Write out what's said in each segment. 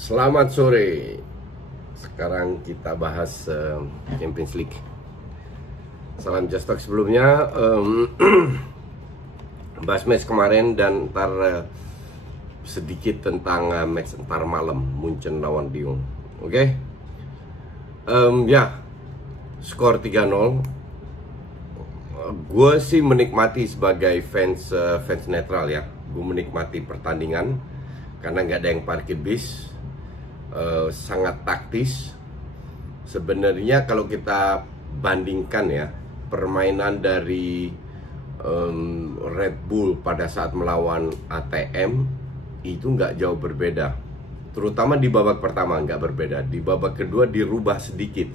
Selamat sore. Sekarang kita bahas Champions League. Salam Just Talk sebelumnya. Bahas match kemarin dan ntar sedikit tentang match ntar malam Munchen lawan Lyon. Oke? Ya, skor 3-0. Gue sih menikmati sebagai fans netral ya. Gue menikmati pertandingan karena nggak ada yang parkir bis. Sangat taktis. Sebenarnya kalau kita bandingkan ya, permainan dari Red Bull pada saat melawan ATM itu nggak jauh berbeda. Terutama di babak pertama nggak berbeda. Di babak kedua dirubah sedikit.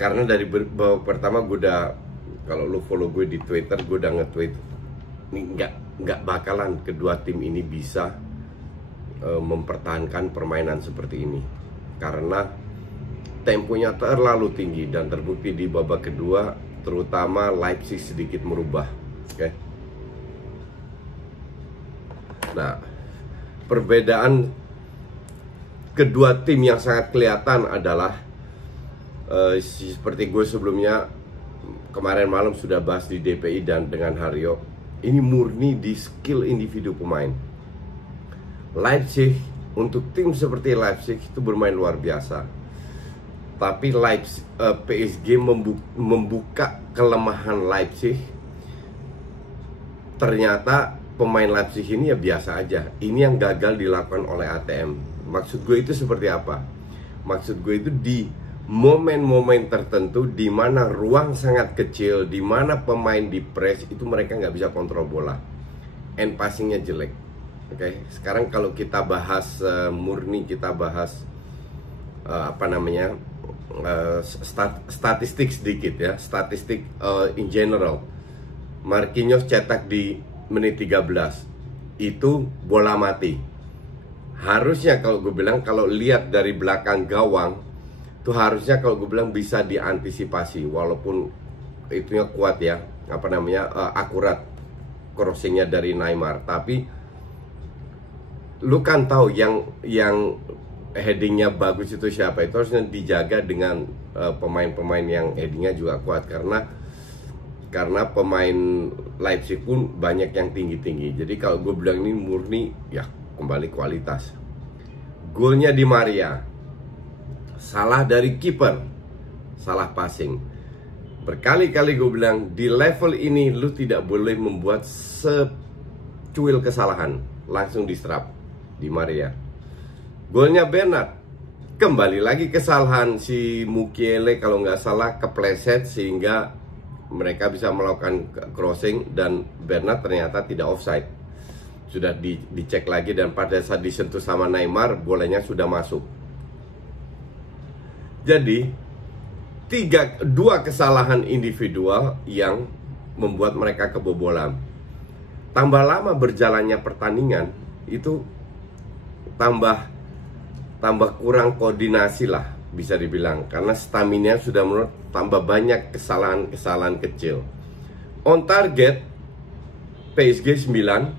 Karena dari babak pertama gue udah, kalau lu follow gue di Twitter, gue udah nge-tweet ini nggak bakalan kedua tim ini bisa mempertahankan permainan seperti ini karena temponya terlalu tinggi dan terbukti di babak kedua, terutama Leipzig sedikit merubah. Oke. Nah, perbedaan kedua tim yang sangat kelihatan adalah seperti gue sebelumnya kemarin malam sudah bahas di DPI dan dengan Haryo, ini murni di skill individu pemain. Leipzig, untuk tim seperti Leipzig itu bermain luar biasa. Tapi PSG membuka kelemahan Leipzig. Ternyata pemain Leipzig ini ya biasa aja. Ini yang gagal dilakukan oleh ATM. Maksud gue itu seperti apa? Maksud gue itu di momen-momen tertentu di mana ruang sangat kecil, di mana pemain di press itu mereka nggak bisa kontrol bola. End passingnya jelek. Oke, sekarang kalau kita bahas murni, kita bahas statistik sedikit ya, statistik in general. Marquinhos cetak di menit 13 itu bola mati. Harusnya kalau gue bilang, kalau lihat dari belakang gawang tuh harusnya kalau gue bilang bisa diantisipasi, walaupun itunya kuat ya, akurat crossingnya dari Neymar, tapi lu kan tahu yang headingnya bagus itu siapa. Itu harusnya dijaga dengan pemain-pemain yang headingnya juga kuat, karena pemain Leipzig pun banyak yang tinggi-tinggi. Jadi kalau gue bilang ini murni ya kembali kualitas. Golnya di Maria, salah dari kiper, salah passing. Berkali-kali gue bilang di level ini lu tidak boleh membuat secuil kesalahan, langsung diserap di Maria. Golnya Bernat, kembali lagi kesalahan si Mukiele kalau nggak salah, kepleset sehingga mereka bisa melakukan crossing dan Bernat ternyata tidak offside. Sudah dicek lagi dan pada saat disentuh sama Neymar bolanya sudah masuk. Jadi dua kesalahan individual yang membuat mereka kebobolan. Tambah lama berjalannya pertandingan itu tambah kurang koordinasi lah bisa dibilang, karena stamina sudah menurut, tambah banyak kesalahan kecil. On target PSG 9,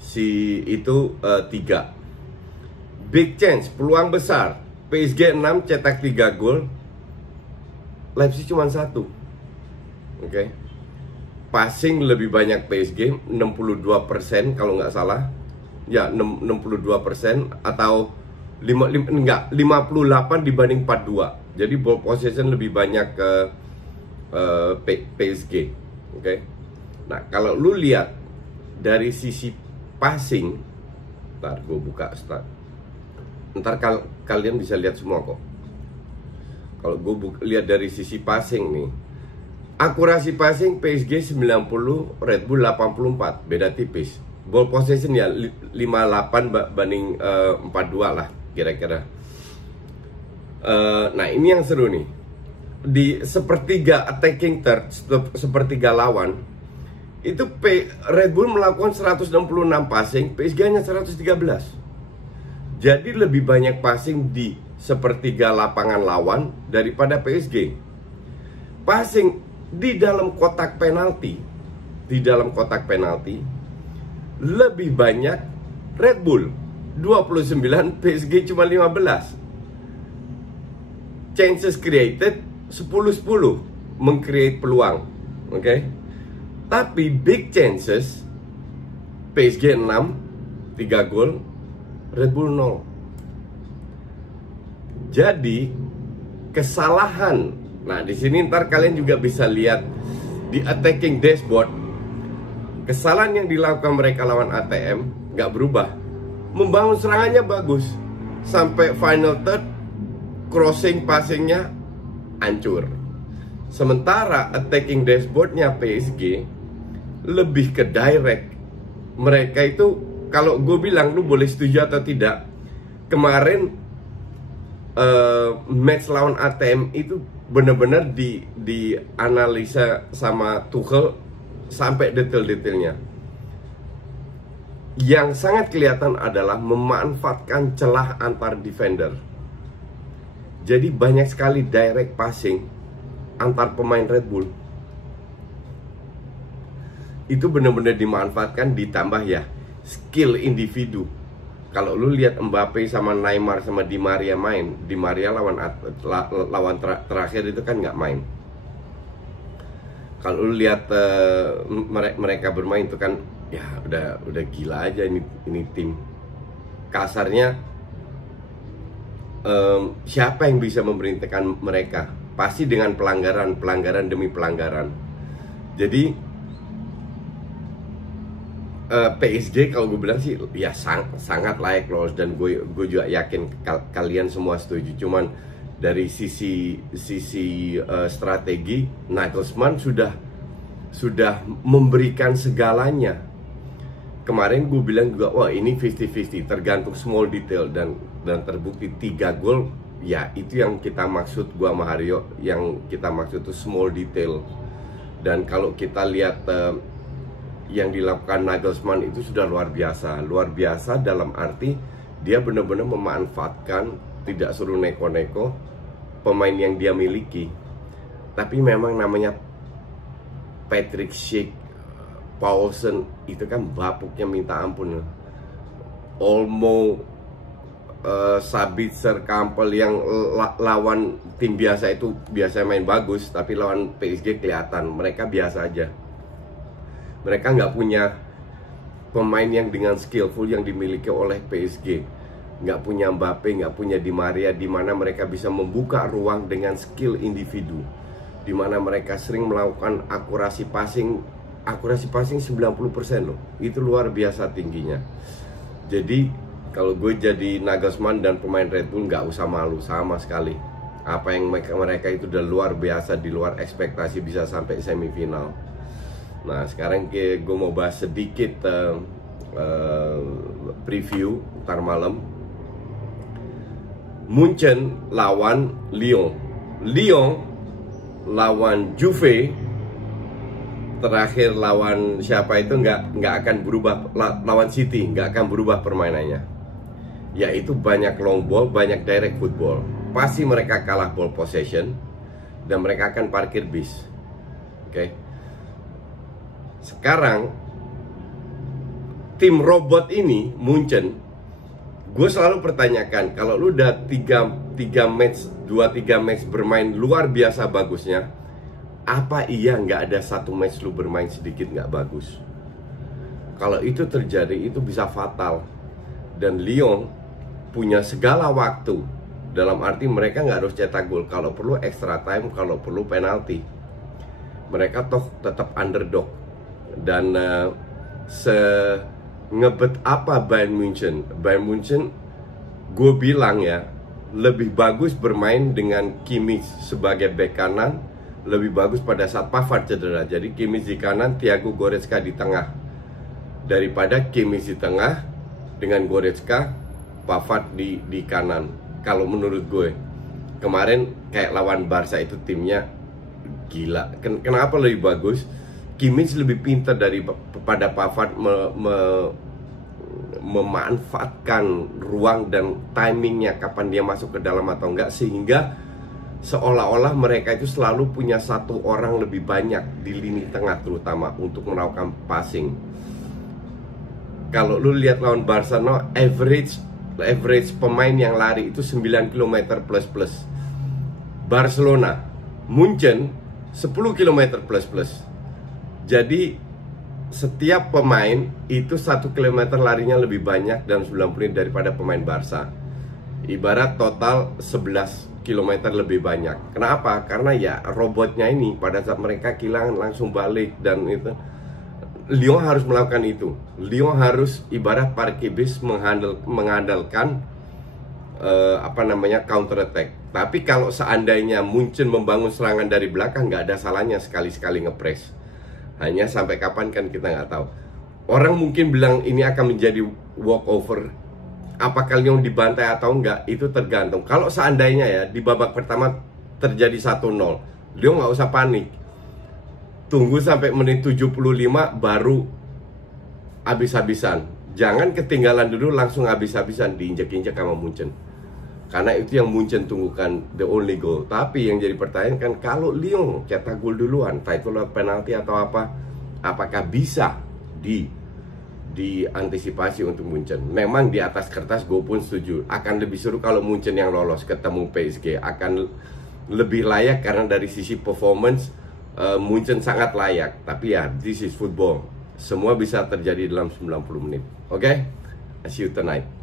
si itu 3. Big chance, peluang besar, PSG 6 cetak 3 gol, Leipzig cuma 1. Oke. Passing lebih banyak PSG 62% kalau nggak salah. Ya, 62% atau 58 dibanding 42. Jadi ball possession lebih banyak ke PSG. Oke. Nah, kalau lu lihat dari sisi passing, ntar gue buka start. Ntar kalian bisa lihat semua kok. Kalau gue lihat dari sisi passing nih, akurasi passing PSG 90, Red Bull 84, beda tipis. Ball possession ya 58 banding 42 lah kira-kira. Nah ini yang seru nih. Di sepertiga attacking third, sepertiga lawan, itu Red Bull melakukan 166 passing, PSG hanya 113. Jadi lebih banyak passing di sepertiga lapangan lawan daripada PSG. Passing di dalam kotak penalti, lebih banyak Red Bull 29, PSG cuma 15. Chances created 10-10, meng-create peluang. Oke. Tapi big chances PSG 6, 3 gol, Red Bull 0. Jadi kesalahan. Nah, di sini ntar kalian juga bisa lihat di attacking dashboard. Kesalahan yang dilakukan mereka lawan ATM nggak berubah. Membangun serangannya bagus. Sampai final third, crossing passingnya hancur. Sementara attacking dashboardnya PSG lebih ke direct. Mereka itu, kalau gue bilang lu boleh setuju atau tidak, kemarin match lawan ATM itu benar-benar dianalisa sama Tuchel sampai detail-detailnya. Yang sangat kelihatan adalah memanfaatkan celah antar defender. Jadi banyak sekali direct passing antar pemain Red Bull. Itu benar-benar dimanfaatkan, ditambah ya skill individu. Kalau lu lihat Mbappe sama Neymar sama Di Maria main, Di Maria lawan terakhir itu kan nggak main. Kalau lu lihat mereka bermain itu kan ya udah gila aja ini tim. Kasarnya siapa yang bisa memerintahkan mereka? Pasti dengan pelanggaran demi pelanggaran. Jadi PSG kalau gue bilang sih ya sangat layak lolos, dan gue juga yakin kalian semua setuju. Cuman dari sisi strategi, Nagelsmann sudah memberikan segalanya. Kemarin gue bilang juga, wah ini 50-50 tergantung small detail, dan terbukti 3 gol. Ya itu yang kita maksud, gua sama Haryo, yang kita maksud itu small detail. Dan kalau kita lihat yang dilakukan Nagelsmann itu sudah luar biasa dalam arti dia benar-benar memanfaatkan, tidak suruh neko-neko pemain yang dia miliki. Tapi memang namanya Patrick Schick, Paulsen itu kan bapuknya minta ampun. Olmo, Sabitzer, Campbell yang lawan tim biasa itu biasanya main bagus, tapi lawan PSG kelihatan mereka biasa aja. Mereka nggak punya pemain yang dengan skillful yang dimiliki oleh PSG. Nggak punya Mbappe, nggak punya Di Maria, di mana mereka bisa membuka ruang dengan skill individu, di mana mereka sering melakukan akurasi passing 90% loh. Itu luar biasa tingginya. Jadi kalau gue jadi Nagelsmann dan pemain Red Bull nggak usah malu sama sekali. Apa yang mereka itu udah luar biasa, di luar ekspektasi bisa sampai semifinal. Nah sekarang gue mau bahas sedikit preview ntar malam. Munchen lawan Lyon, Lyon lawan Juve, terakhir lawan siapa itu nggak akan berubah, lawan City nggak akan berubah permainannya. Yaitu banyak long ball, banyak direct football. Pasti mereka kalah ball possession dan mereka akan parkir bis. Oke. Sekarang tim robot ini Munchen, gue selalu pertanyakan, kalau lu udah 2-3 match bermain luar biasa bagusnya, apa iya nggak ada satu match lu bermain sedikit nggak bagus? Kalau itu terjadi, itu bisa fatal. Dan Lyon punya segala waktu, dalam arti mereka nggak harus cetak gol. Kalau perlu extra time, kalau perlu penalti. Mereka toh tetap underdog. Dan ngebet apa Bayern Munchen, gue bilang ya, lebih bagus bermain dengan Kimmich sebagai bek kanan, lebih bagus pada saat Pavard cedera. Jadi Kimmich di kanan, Thiago Goretzka di tengah, daripada Kimmich di tengah dengan Goretzka, Pavard di kanan. Kalau menurut gue, kemarin kayak lawan Barca itu timnya gila. Kenapa lebih bagus? Kimmich lebih pintar daripada Pavard memanfaatkan ruang dan timingnya, kapan dia masuk ke dalam atau enggak, sehingga seolah-olah mereka itu selalu punya satu orang lebih banyak di lini tengah, terutama untuk melakukan passing. Kalau lu lihat lawan Barcelona, average average pemain yang lari itu 9 km plus. Barcelona, Munchen 10 km plus. Jadi setiap pemain itu 1 km larinya lebih banyak dalam 90 menit daripada pemain Barca. Ibarat total 11 km lebih banyak. Kenapa? Karena ya robotnya ini pada saat mereka kehilangan langsung balik, dan itu Lyon harus melakukan itu. Lyon harus ibarat parkir bis mengandalkan counter attack. Tapi kalau seandainya Munchen membangun serangan dari belakang, nggak ada salahnya sekali-sekali ngepres. Hanya sampai kapan kan kita nggak tahu. Orang mungkin bilang ini akan menjadi walkover. Apakah Lyon dibantai atau enggak, itu tergantung. Kalau seandainya ya di babak pertama terjadi 1-0, Lyon nggak usah panik. Tunggu sampai menit 75 baru habis-habisan. Jangan ketinggalan dulu langsung habis-habisan diinjak-injak sama Munchen. Karena itu yang Munchen tunggukan, the only goal. Tapi yang jadi pertanyaan kan, kalau Lyon cetak gol duluan, entah itu lewat penalti atau apa, apakah bisa diantisipasi untuk Munchen? Memang di atas kertas gue pun setuju, akan lebih seru kalau Munchen yang lolos ketemu PSG. Akan lebih layak karena dari sisi performance Munchen sangat layak. Tapi ya, this is football. Semua bisa terjadi dalam 90 menit. Oke? See you tonight.